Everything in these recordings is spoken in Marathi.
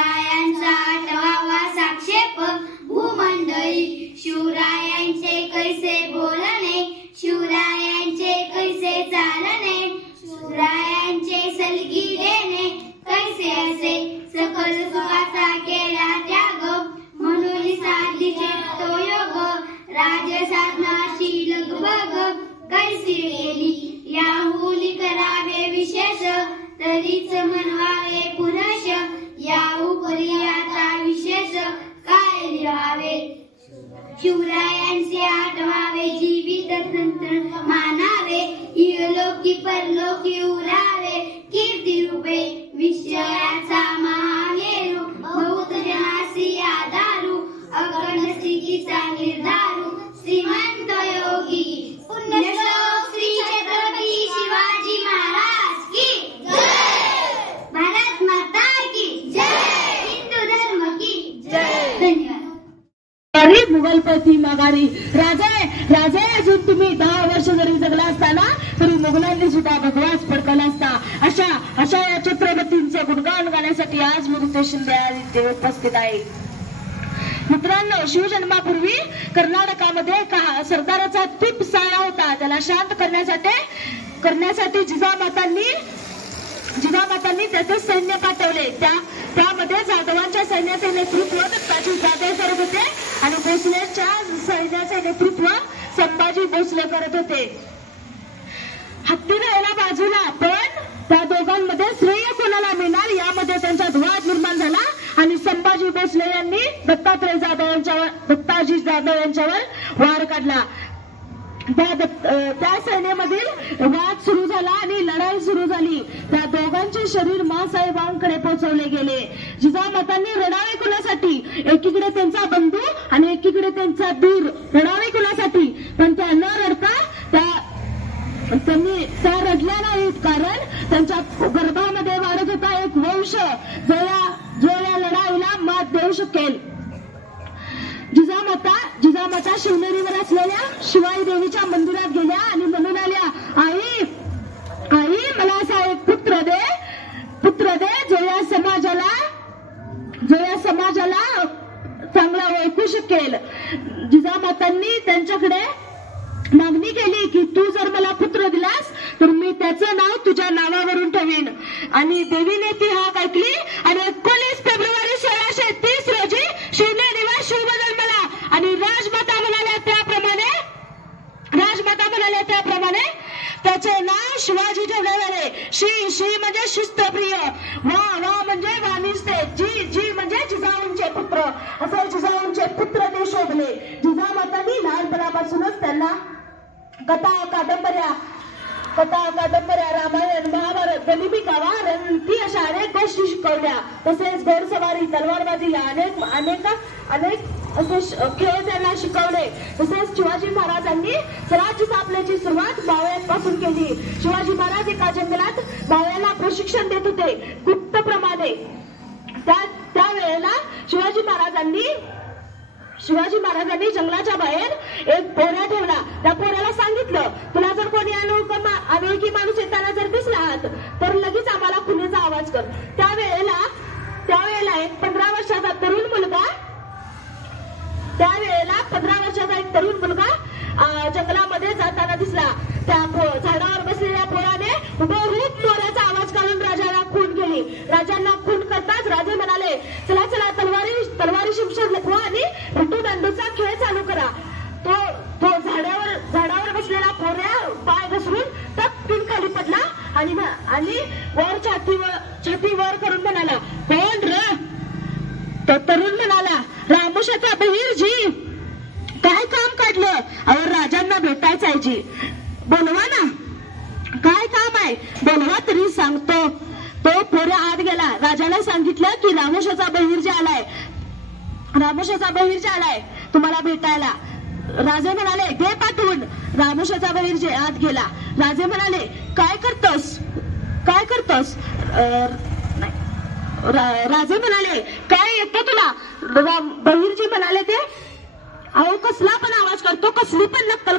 शिवरायांचा आठवावा साक्षेप भूमंडळी, शिवरायांचे कैसे बोलणे, शिवरायांचे कैसे चालणे, शिवरायांचे सलगी देणे कैसे असे, सकल सुखाचा केला त्याग, म्हणून साधली तो योग, राजसाधनाची लगबग कैसी केली, याहुनी करावे विशेष, तरीच म्हणवावे पुरुष, या उपरी आता विशेष काय लिहावे, शिवरायांचे आठवावे जीवित तंत्र मानावे, इहलोकी परलोकी उरावे, कीर्ती रूपे विषयाचा महामेरू, बहुत जनासी आधारू, अखंड स्थितीचा निर्धारू, श्रीमंत योगी, पुण्यश्लोक श्री छत्रपती शिवाजी महाराज की जय, भारत माता की जय, हिंदू धर्म की जय. धन्यवाद. मुघलपती माघारी राजे अजून तुम्ही 10 वर्ष जरी जगला असताना तरी मुघलांनी सुद्धा भगवास पडकला असता. अशा या छत्रपतींचे गुणगान गाण्यासाठी आज मी स्टेशन उपस्थित आहे. मित्रांनो, शिवजन्मापूर्वी कर्नाटकामध्ये एका सरदाराचा तीप साळा होता. त्याला शांत करण्यासाठी जिजामातांनी त्याचे सैन्य पाठवले. त्यामध्ये जाधवांच्या सैन्याचे नेतृत्व दत्ताजी जाधव करत होते आणि भोसलेच्या सैन्याचे नेतृत्व संभाजी भोसले करत होते. हत्ती राहिला बाजूला, पण त्या दोघांमध्ये श्रेय कोणाला मिळणार यामध्ये त्यांच्यात वाद निर्माण झाला आणि संभाजी भोसले यांनी दत्ताजी जाधव यांच्यावर वार काढला. त्या सैन्यामधील वाद सुरू झाला आणि लढाई सुरू झाली. त्या दोघांचे शरीर माँसाहेबांकडे पोहोचवले गेले. जिजामातांनी रडावे कुणासाठी, एकीकडे त्यांचा बंधू आणि एकीकडे त्यांचा धीर, रडावे कुणासाठी, पण त्या न रडता त्यांनी त्या रडल्या नाहीत, कारण त्यांच्या गर्भामध्ये वाढत होता एक वंश जो या लढाईला मात देऊ शकेल. जिजामाता शिवनेरीवर असलेल्या शिवाई देवीच्या मंदिरात गेल्या आणि म्हणून आल्या, आई मला असा एक पुत्र दे जो या समाजाला चांगला ओळखू शकेल. जिजामातांनी त्यांच्याकडे मागणी केली की तू जर मला पुत्र दिलास तर मी त्याचं नाव तुझ्या नावावरून ठेवीन. आणि देवीने ती हाक ऐकली आणि 19 फेब्रुवारी 1630 रोजी शिवनेरीवर शिवबदल मला आणि राजमाता म्हणाल्या त्याप्रमाणे त्याचे नाव शिवाजी ठेवण्यात आले. शी म्हणजे शिस्तप्रिय, वा म्हणजे वाणिस्ते, जी म्हणजे जिजाऊंचे पुत्र, असे जिजाऊंचे पुत्र ते शोभले. जिजामातांनी लहानपणापासूनच त्यांना कथा कादंबऱ्या, रामायण, महाभारत, गनिमी कावा, रणनीती अशा अनेक गोष्टी शिकवल्या. तसेच घोडसवारी, तलवारबाजी अनेक असे खेळ त्यांना शिकवले. तसेच शिवाजी महाराजांनी स्वराज्य स्थापनेची सुरुवात मावळ्यांपासून केली. शिवाजी महाराज एका जंगलात मावळ्यांना प्रशिक्षण देत होते गुप्तप्रमाणे. त्यावेळेला शिवाजी महाराजांनी जंगलाच्या बाहेर एक पोऱ्या ठेवला. त्या पोऱ्याला सांगितलं, तुला जर कोणी अनोळखी माणूस येताना जर दिसला तर लगेच आम्हाला खुलेचा आवाज कर. त्यावेळेला एक 15 वर्षाचा तरुण मुलगा जंगलामध्ये जाताना दिसला. त्या झाडावर बसलेल्या पोराने हुबेहूब मोऱ्याचा आवाज काढून राजाला खून केली. राजांना खून करताच राजे म्हणाले, चला तलवारी शिमशर लपवा आणि विटूदंडूचा खेळ चालू करा. तो झाडावर बसलेला पोऱ्या पाय घसरून टपकन खाली पडला आणि वर छाती वर करून म्हणाला, कोण र? तो तरुण म्हणाला, रामोशाचा बहिर्जी. काय काम काढलं? अहो, राजांना भेटायचं आहे जी. बोलवा ना. काय काम आहे? बोलवा तरी सांगतो. तो पोऱ्या आत गेला. राजाला सांगितलं की रामोशाचा बहिर्जी आलाय तुम्हाला भेटायला. राजे म्हणाले, दे पाठवून. रामोशाचा बहिर्जी आत गेला. राजे म्हणाले, काय करतोस? राजे म्हणाले, काय येतं तुला? बहिर्जी म्हणाले, ते अहो कसला पण आवाज करतो, कसली पण नक्कल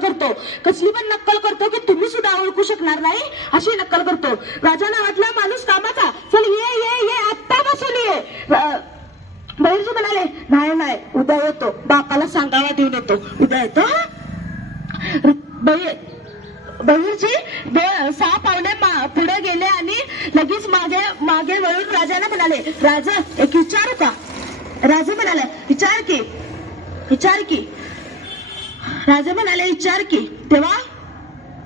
करतो की तुम्ही सुद्धा ओळखू शकणार नाही अशी नक्कल करतो. राजांना वाटला माणूस कामाचा, चल ये आत्ता बसून ये. बहिर्जी म्हणाले नाही नाही उद्या येतो, बापाला सांगावा देऊन येतो, उद्या येतो. बहिर्जी 6 पुढे गेले आणि लगेच मागे वळून राजाला म्हणाले राजा एक विचारू का. राजा म्हणाले विचार की. राजा म्हणाले विचार की. तेव्हा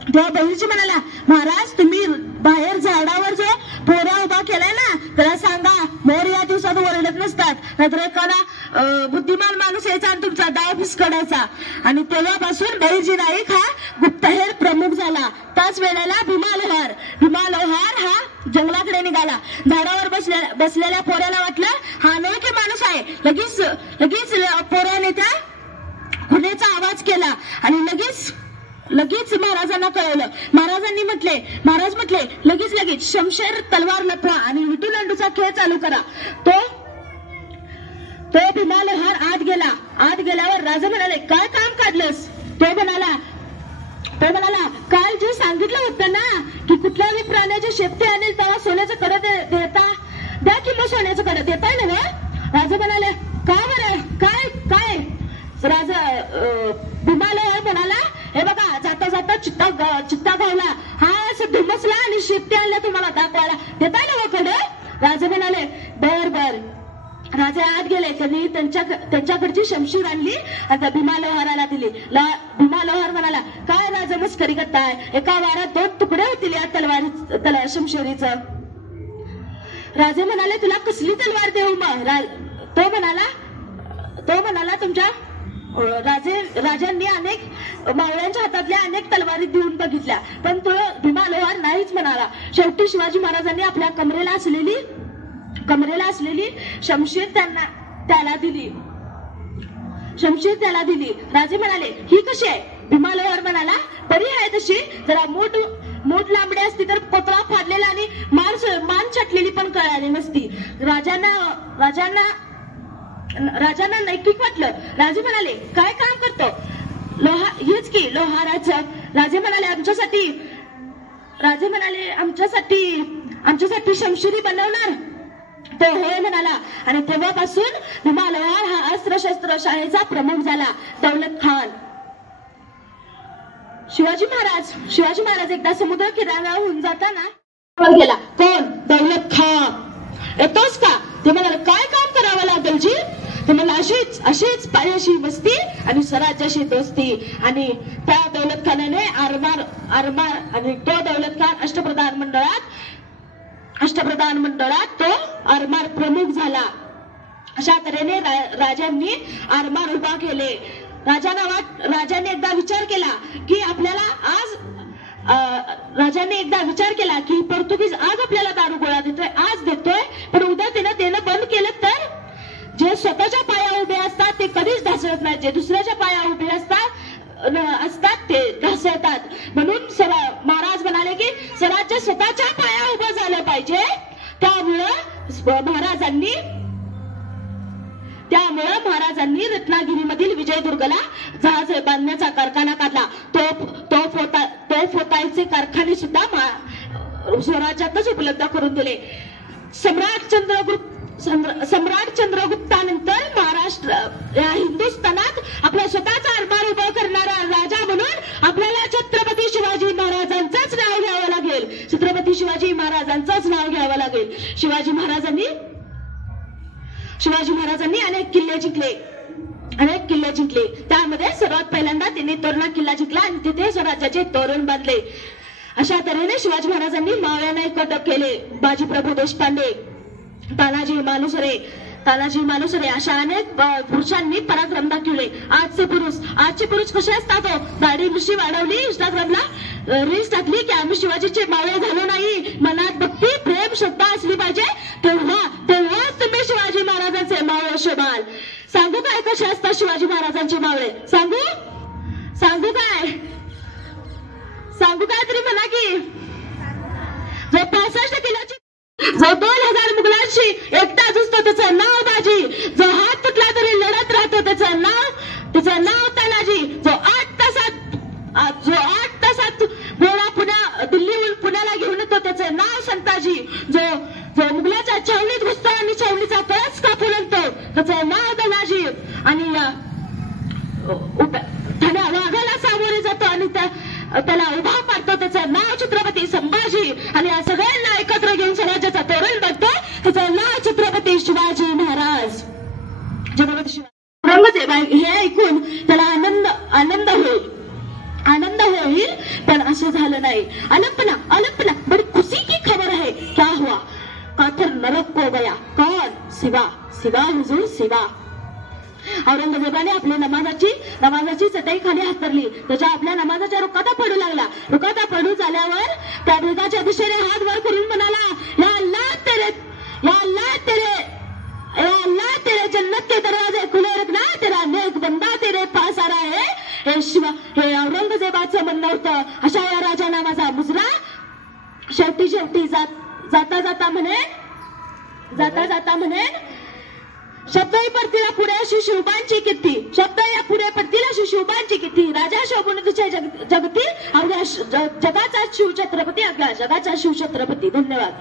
बहिर्जी म्हणाला महाराज तुम्ही बाहेर झाडावर जो पोरा उभा केलाय ना त्याला सांगा मोर या दिवसात ओरडत नसतात, नाहीतर एखादा बुद्धिमान माणूस यायचा आणि तुमचा डाव फिसकडायचा. आणि तेव्हापासून बहिर्जी नाईक हा गुप्तहेर प्रमुख झाला. त्याच वेळेला भीमा लोहार हा जंगलाकडे निघाला. झाडावर बसलेल्या पोऱ्याला वाटलं हा अनोळखी माणूस आहे. लगेच पोऱ्याने त्या खुनेचा आवाज केला आणि लगेच महाराजांना कळवलं. महाराज म्हटले लगेच शमशेर तलवार लपवा आणि विटूलंडूचा खेळ चालू करा. तो भीमा लोहार आत गेल्यावर राजा म्हणाले काय काम काढलंस. तो म्हणाला काल जे सांगितलं होतं ना की कुठल्याही प्राण्याचे शेपटे आणेल तेव्हा सोन्याचं कडं देता द्या की मग सोन्याचं कडं देताय ना. राजा म्हणाले का बरं काय. राजा भीमा लोहार म्हणाला हे बघा जाता चित्ता गावला हा असं धुमसला आणि शेपटी आणल्या तुम्हाला दाखवायला देताय ना कडं. राजा म्हणाले बर. राजा आत गेले. त्यांनी त्यांच्याकडची शमशीर आणली आणि त्या भीमा लोहाराला दिली. भीमा लोहार म्हणाला काय राजा मस्करी करताय, एका वारात 2 तुकडे होतील या शमशिरीचं. राजे म्हणाले तुला कसली तलवार देऊ मग. तो म्हणाला तुमच्या राजांनी अनेक मावळ्यांच्या हातातल्या अनेक तलवारी देऊन बघितल्या पण तो भीमा लोहार नाहीच म्हणाला. शेवटी शिवाजी महाराजांनी आपल्या कमरेला असलेली शमशीर त्याला दिली. राजे म्हणाले ही कशी आहे. भीमा लोहार म्हणाला बरी आहे तशी, जरा मूठ लांबडी असती तर कोतळा फाडलेला आणि मान छाटलेली पण कळाली नसती. राजांना नैतिक वाटलं. राजे म्हणाले काय काम करतो. हेच की लोहाराचं. राजे म्हणाले आमच्यासाठी शमशिरी बनवणार. तो होय म्हणाला आणि तेव्हापासून भीमा लोहार हा अस्त्रशस्त्र शाळेचा प्रमुख झाला. दौलत खान. शिवाजी महाराज एकदा समुद्र किनाऱ्याहून जाताना गेला. कोण. दौलत खान. येतोस का. ते म्हणाले काय काम करावं लागेल जी. ते मला अशीच पायाशी मस्ती आणि स्वराज्याशी दोस्ती. आणि त्या दौलत खानाने आरमार आणि तो दौलत खान अष्टप्रधान मंडळात तो आरमार प्रमुख झाला. अशा तऱ्हेने राजांनी आरमार उभा केले. राजाने एकदा विचार केला की पोर्तुगीज आज आपल्याला दारुगोळा देतोय पण उद्या त्यानं देणं बंद केलं तर जे स्वतःच्या पाया उभे असतात ते कधीच ढासळत नाहीत, जे दुसऱ्याच्या पाया उभे असतात ते ढासळतात. म्हणून महाराज म्हणाले की स्वराज्य स्वतःच्या पाया उभं झालं पाहिजे. त्यामुळं महाराजांनी रत्नागिरीमधील विजयदुर्गला जहाज बांधण्याचा कारखाना काढला. तोफ होतायचे कारखाने सुद्धा स्वराज्यातच उपलब्ध करून दिले. सम्राट चंद्रगुप्तानंतर महाराष्ट्र या हिंदुस्थानात आपला स्वतःचा आरमार उभा करणारा राजा म्हणून आपल्याला छत्रपती शिवाजी महाराजांचंच नाव घ्यावं लागेल. शिवाजी महाराजांनी अनेक किल्ले जिंकले. त्यामध्ये सर्वात पहिल्यांदा त्यांनी तोरणा किल्ला जिंकला आणि तिथे स्वराज्याचे तोरण बांधले. अशा तऱ्हेने शिवाजी महाराजांनी मावळ्यांना एकत्र केले. बाजीप्रभू देशपांडे, तानाजी मालुसरे अशा अनेक पुरुषांनी पराक्रम दाखवले. आजचे पुरुष कसे असतात. दाढी मिशी वाढवली, इंस्टाग्रामला रील्स टाकली की आम्ही शिवाजीचे मावळे झालो नाही. मनात भक्ती प्रेम श्रद्धा असली पाहिजे तेव्हाच तुम्ही शिवाजी महाराजांचे मावळे शोधाल. सांगू काय कसे असतात शिवाजी महाराजांचे मावळे. सांगू काय तरी म्हणा की जो 65 किलोची जो 2000 मुघलांशी एकटाच असतो त्याचं नाव बाजी. जो हात तुटला तरी लढत राहतो त्याचं नाव तानाजी. जो 8 तासात गोळा दिल्लीहून पुण्याला घेऊन येतो त्याचं नाव संताजी. जो मुघलाच्या छावणीत घुसतो आणि छावणीचा कळस कापून आणतो त्याचं छत्रपती संभाजी आणि या सगळ्यांना एकत्र घेऊन स्वराज्याचा तोरण बघतो तो चालला छत्रपती शिवाजी महाराज. छत्रपती शिवाजी औरंगजेब हे ऐकून त्याला आनंद होईल पण असं झालं नाही. अनपना बड़ी खुशी की खबर है. क्या हुआ? कातर नरक को गया. कौन? शिवा हुजूर शिवा. औरंगजेबाने आपल्या नमाजाची चटई खाली हातरली. त्याच्या आपल्या नमाजाच्या रुकाता पडू लागला. रुकाता पडू झाल्यावर त्या भेदाच्या दिशेने हात वर करून म्हणाला, या अल्लाह तेरे जन्नत के दरवाजे खुले रखना. तेरा नेक बंदा तेरे पास आ रहा है. हे औरंगजेबाचं म्हणणं होतं. अशा या राजा नावाचा मुजरा शेवटी जाता म्हणे शब्द ही परतीला पुढे अशी शिवबांची कीर्ती. शब्द या पुढे परतील अशी शिवबांची कीर्ती. राजा शोभून तुझ्या जगती अवघ्या जगाचा शिवछत्रपती. धन्यवाद.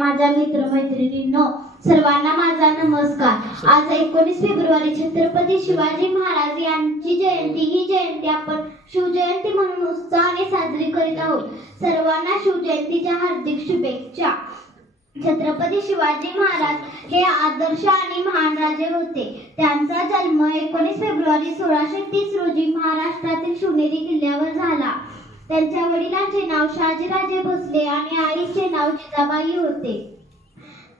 माझ्या मित्रमैत्रिणींनो, सर्वांना माझा नमस्कार. आज 19 फेब्रुवारी छत्रपती शिवाजी महाराज यांची जयंती. ही जयंती आपण शिवजयंती म्हणून उत्साहाने साजरी करीत आहोत. सर्वांना शिवजयंतीच्या हार्दिक शुभेच्छा. छत्रपती शिवाजी महाराज हे आदर्श आणि महान राजे होते. त्यांचा जन्म 19 फेब्रुवारी 1630 रोजी महाराष्ट्रातील शिवनेरी किल्ल्यावर झाला. त्यांच्या वडिलांचे नाव शहाजीराजे भोसले आणि आईचे नाव जिजाबाई होते.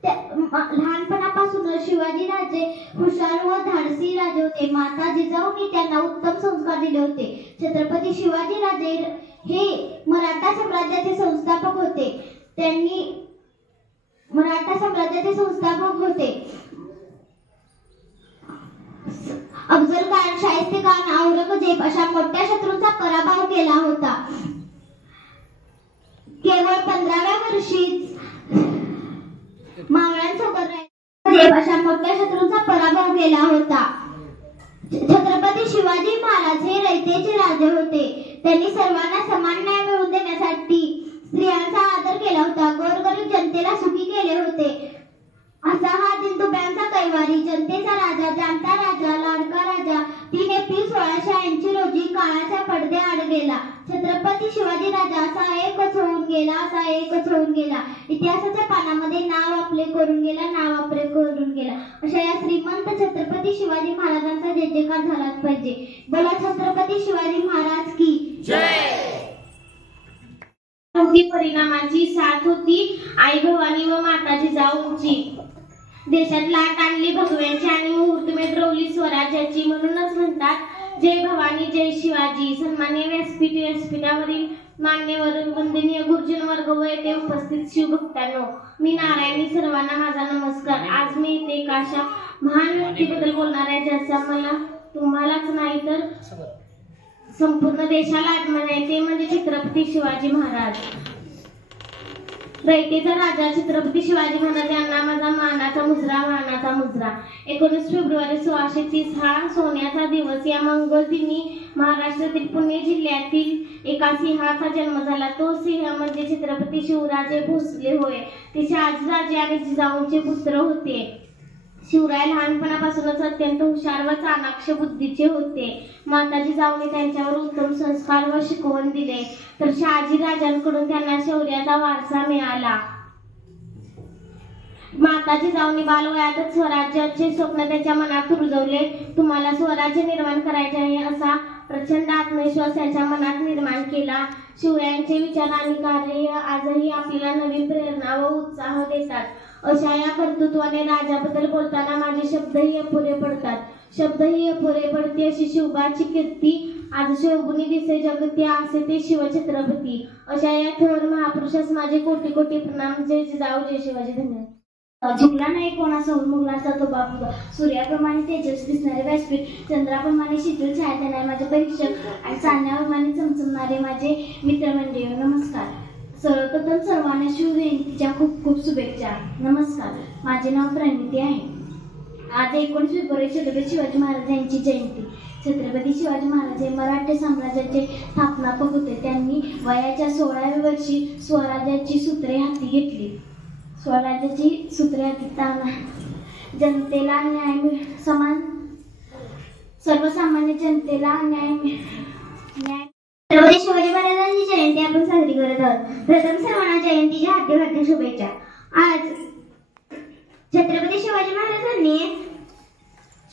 लहानपणापासूनच शिवाजीराजे हुशार व धाडसी राजे होते. माता जिजाऊंनी त्यांना उत्तम संस्कार दिले होते. छत्रपती शिवाजीराजे हे मराठा साम्राज्याचे संस्थापक होते. अफजल खान, शाहिस्ते खान, औरंगजेब अशा मोठ्या शत्रूंचा पराभव केला होता. केवळ 15व्या वर्षीच मावळ्यांसोबत अशा मोठ्या शत्रूंचा पराभव केला होता. छत्रपती शिवाजी महाराज हे रयतेचे राजे होते. त्यांनी सर्वांना समान न्याय मिळवून देण्यासाठी स्त्रियांचा आदर केला होता. गोरगरीब जनतेला सुखी केले होते. असा हा दिनदुबळ्यांचा कैवारी, जनतेचा राजा, जाणता राजा, लाडका राजा 3 एप्रिल 1680 रोजी काळाच्या पडद्याआड गेला. छत्रपती शिवाजी राजा असा एकच होऊन गेला. इतिहासाच्या पानामध्ये नाव आपले करून गेला. अशा या श्रीमंत छत्रपती शिवाजी महाराजांचा जय जयकार झालाच पाहिजे. बोला छत्रपती शिवाजी महाराज की जय. परिणामाची साथ होती आई भवानी व माता जिजाऊंची. देशात लाट आणली भगव्यांची आणि मुहूर्तमेढ रोवली स्वराज्याची. म्हणूनच म्हणतात जय भवानी जय शिवाजी. सन्माननीय व्यासपीठावरील मान्यवर, वंदनीय गुरुजन वर्ग व येथे उपस्थित शिवभक्तांनो, मी नारायणी. सर्वांना माझा नमस्कार. आज मी इथे एका अशा महान व्यक्तीबद्दल बोलणार आहे ज्याचा मला तुम्हालाच नाही तर संपूर्ण देशाला अभिमान आहे. ते म्हणजे छत्रपती शिवाजी महाराज. रयतेचा राजा छत्रपती शिवाजी महाराज यांना माझा मानाचा मुजरा. 19 फेब्रुवारी 1630 हा सोन्याचा दिवस. या मंगळ दिनी महाराष्ट्रातील पुणे जिल्ह्यातील एका सिंहाचा जन्म झाला. तो सिंह म्हणजे छत्रपती शिवराजे भोसले होय. ते शहाजीराजे आणि जिजाऊंचे पुत्र होते. शिवराय लहानपणापासूनच अत्यंत हुशार व चाणाक्ष बुद्धीचे होते. माता जिजाऊने त्यांच्यावर उत्तम संस्कार व शिकवण दिले, तर शहाजी राजांकडून त्यांना शौर्याचा वारसा मिळाला. माता जिजाऊंनी बालवयातच स्वराज्याचे स्वप्न त्यांच्या मनात रुजवले. तुम्हाला स्वराज्य निर्माण करायचे आहे असा प्रचंड आत्मविश्वास त्यांच्या मनात निर्माण केला. शिवरायांचे विचार आणि कार्य आजही आपल्याला नवीन प्रेरणा व उत्साह देतात. अशा या कर्तृत्वाने राजाबद्दल बोलताना माझे शब्दही अपुरे पडते. अशी शिवबाची कीर्ती आज शोभुनी दिसे जगती असे ते शिवछत्रपती. अशा या थोर महापुरुषास माझे कोटी कोटी प्रणाम. जय जिजाऊ जय शिवाजी. धन्यवाद. झुकला नाही कोणासमोर मुघलांचा तो बाप. सूर्याप्रमाणे तेजस दिसणारे व्यासपीठ, चंद्राप्रमाणे शीतल छाया देणारे माझे परीक्षक आणि चांदण्याप्रमाणे चमचमणारे माझे मित्रमंडळी, नमस्कार. सर्वप्रथम सर्वांना शिवजयंतीच्या खूप खूप शुभेच्छा. नमस्कार, माझे नाव प्रणिती आहे. आज 19 फेब्रुवारी छत्रपती शिवाजी महाराज यांची जयंती. छत्रपती शिवाजी महाराज हे मराठा साम्राज्याचे स्थापनापक होते. त्यांनी वयाच्या 16व्या वर्षी स्वराज्याची सूत्रे हाती घेतली. जनतेला सर्वसामान्य जनतेला न्याय. छत्रपती शिवाजी महाराजांची जयंती आपण साजरी करत आहोत. प्रथम सर्वांना जयंतीच्या हार्दिक शुभेच्छा. आज छत्रपती शिवाजी महाराजांनी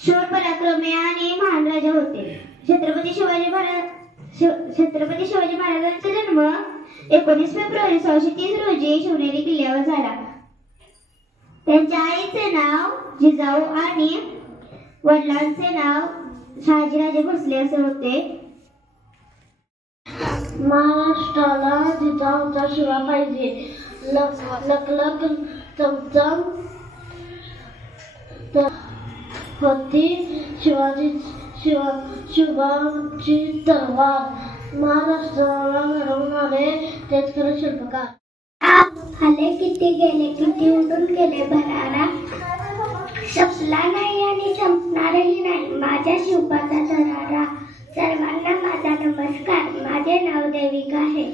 शूर पराक्रमी आणि महान राजा होते. छत्रपती शिवाजी महाराजांचा जन्म 19 फेब्रुवारी 1630 रोजी शिवनेरी किल्ल्यावर झाला. त्यांच्या आईचे नाव जिजाऊ आणि वडिलांचे नाव शहाजीराजे भोसले असे होते. महाराष्ट्राला जिजाऊचा शिवा पाहिजे. लखलख चमचम होती शिवाची तलवार. महाराष्ट्राला घडवणारे तेच खरे शिल्पकार. आले किती गेले किती उडून गेले भरारा, संपला नाही आणि संपणारही नाही माझ्या शिवबाचा दरारा. सर्वांना माझा नमस्कार. माझे नाव देविका आहे.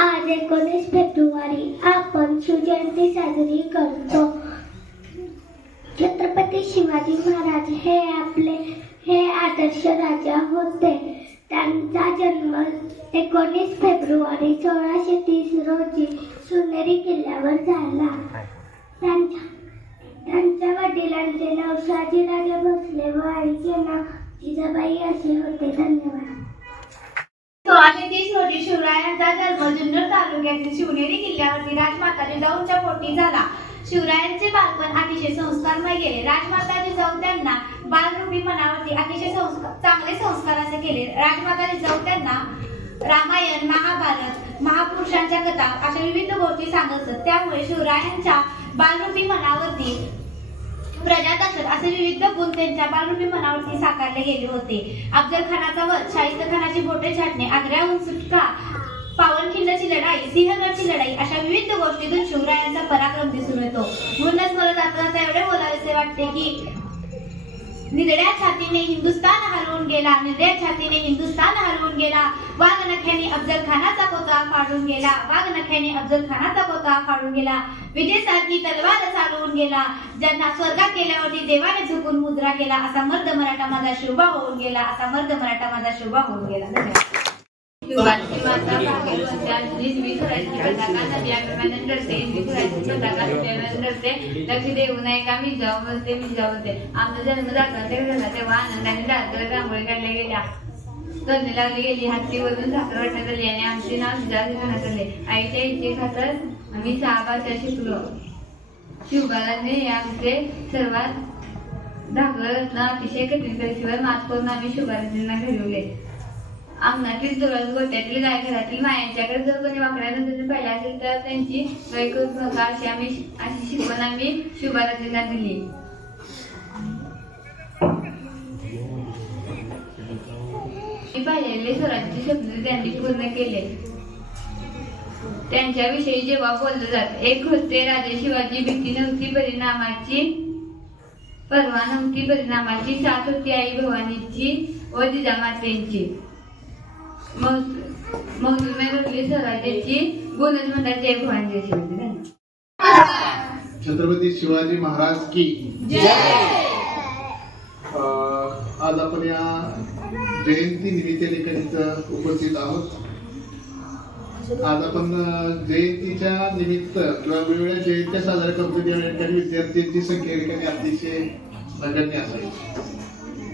आज 19 फेब्रुवारी आपण शिवजयंती साजरी करतो. छत्रपती शिवाजी महाराज हे आदर्श राजा होते. त्यांचा जन्म 19 फेब्रुवारी 1630 रोजी शिवनेरी किल्ल्यावर झाला. त्यांच्या वडिलांचे नाव शहाजीराजे भोसले व आईचे नाव जिजाबाई असे होते. धन्यवाद. 1630 रोजी शिवरायांचा जन्म जुन्नर तालुक्यातील शिवनेरी किल्ल्यावरती राजमाता जिजाऊंच्या पोटी झाला. शिवरायांचे बालपण अतिशय संस्कारमय गेले. राजमाता जिजाऊ त्यांना बालरूपी मनावरती अतिशय चांगले संस्कार असे केले. राजमाता जिजाऊ त्यांना रामायण, महाभारत, महापुरुषांच्या कथा अशा विविध गोष्टी सांगत असत. त्यामुळे शिवरायांच्या बालरूपी मनावरती प्रजातंत्र असे विविध गुण त्यांच्या बालरूपी मनावरती साकारले गेले होते. अफजल खानाचा वध, शाहिस्त खानाची बोटे छाटणे, आग्र्याहून सुटका, पावनखिंडची लढाई, सिंहगडची लढाई अशा विविध गोष्टीतून शिवरायांचा पराक्रम दिसून येतो. म्हणूनच मला जाता एवढे बोलावेसे वाटते की निरड्या छातीने हिंदुस्थान हरवून गेला, निरड्या छातीने हिंदुस्थान हरवून गेला. वाघनख्याने अफजल खानाचा कोता फाडून गेला, वाघनख्याने अफजल खानाचा कोता फाडून गेला. विजयसारखी तलवार चालवून गेला. ज्यांना स्वर्गात गेल्यावरती देवाने झुकून मुद्रा केला. असा मर्द मराठा माझा शिवबा होऊन गेला, असा मर्द मराठा माझा शिवबा होऊन गेला. शिवबाची माता भाग्यवंती असली मी करायची पताका नदी आक्रमण डरते, मी करायची पताका डरते, लक्ष देऊ नये का मी जाऊ बोलते, मी जाऊ बोलते. आमचा जन्म झाला तेव्हा आनंदाने दादर रांगोळी काढल्या गेल्या, तोरणे लावली गेली, हत्तीवरून झाकण वाटण्यात आली आणि आमचे नाव शिजाजी करण्यात आले. आईच्या इच्छे खातर आम्ही 6 भाषा शिकलो. शिवबालाने आमचे सर्वात धाकलं रत्न अतिशय कठीण परीक्षेवर मात करून आम्ही शिवबालांना घडवले. अंगणातील जुळत गोट्यातील गाय घरातील मायांच्याकडे जर कोणी वाकड्यानंतर पाहिला असेल तर त्यांची गाय करू नका अशी शिकवण आम्ही शिवबालाजींना दिली. मी पाहिलेले स्वराज्याचे स्वप्न त्यांनी पूर्ण केले. त्यांच्याविषयी जेव्हा बोललं जात, एक होते राजे शिवाजी, भीती नव्हती परिणामाची, परवा नव्हती परिणामाची, साथ होती आई भवानीची व जिजामातेंची, मौसुमे रुपली स्वराज्याची, गुणच म्हणतात जय भवानी जय शिवाजी. छत्रपती शिवाजी महाराज की जय. आज आपण या जयंती निमित्त उपस्थित आहोत. आज आपण जयंतीच्या निमित्त किंवा वेगवेगळ्या जयंत्या साजऱ्या करतो त्यावेळी विद्यार्थ्यांची संख्या ठिकाणी अतिशय नगण्य असावी,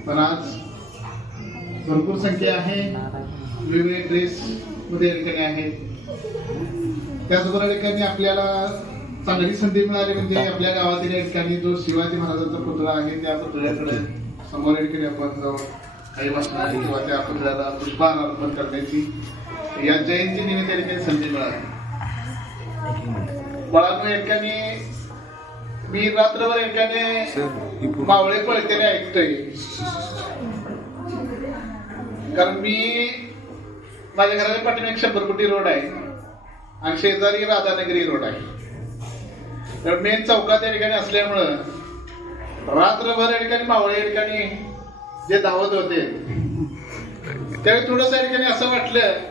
पण आज भरपूर संख्या आहे. वेगवेगळे ड्रेस मध्ये ठिकाणी आहेत. त्याचबरोबर ठिकाणी आपल्याला चांगली संधी मिळाली म्हणजे आपल्या गावातील या ठिकाणी जो शिवाजी महाराजांचा पुतळा आहे त्या पुतळ्याकडे समोर या ठिकाणी आपण जाऊन काही वाचणार किंवा त्या पुतळ्याला पुष्पहार अर्पण करण्याची या जयंती निमित्त ठिकाणी संधी मिळाली. बाळांनो, या ठिकाणी मी रात्रभर या ठिकाणी मावळे पळतेले ऐकतोय, कारण मी माझ्या घराच्या पाठीमागे 100 फुटी रोड आहे आणि शेजारी राधानगरी रोड आहे. तर मेन चौकात या ठिकाणी असल्यामुळं रात्रभर या ठिकाणी मावळे या ठिकाणी जे धावत होते त्यावेळी थोडंसं या ठिकाणी असं वाटलं